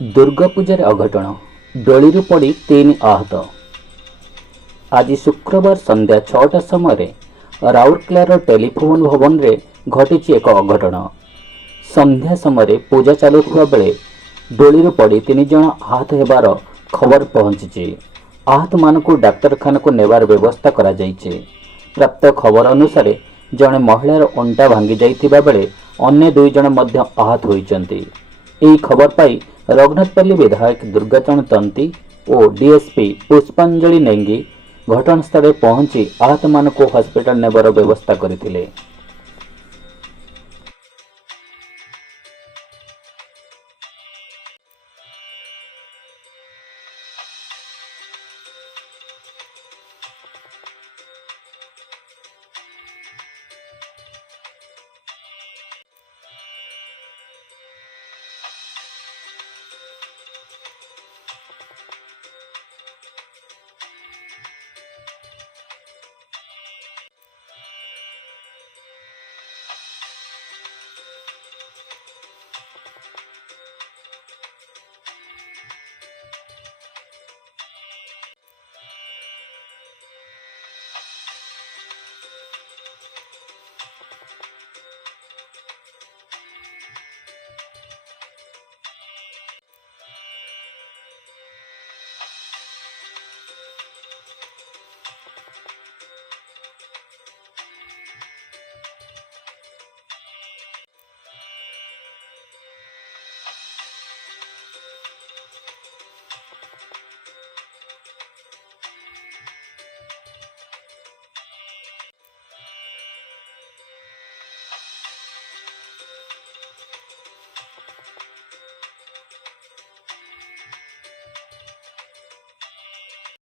दुर्गा पूजार अघटन डोली पड़ी 3 आहत। आज शुक्रवार संध्या 6टा समय राउरकेलार टेलीफोन भवन रे घटी एक अघटन। संध्या समय पूजा चलुवा बेले डोली पड़ी 3 जन आहत होबार खबर पहुंची। आहत मानक डाक्तरखाना को नेबार व्यवस्था करा जायछि। प्राप्त खबर अनुसार जड़े महिलार अंटा भांगी जाइथिबा बेले अन्य 2 जन मध्य आहत होइचंती। एही खबर पाई रघुनाथपल्ली विधायक दुर्गाचरण तंती और डीएसपी पुष्पांजलि नेंगी घटनास्थल पहुंची आहत मानक हॉस्पिटल नेबार व्यवस्था करथिले।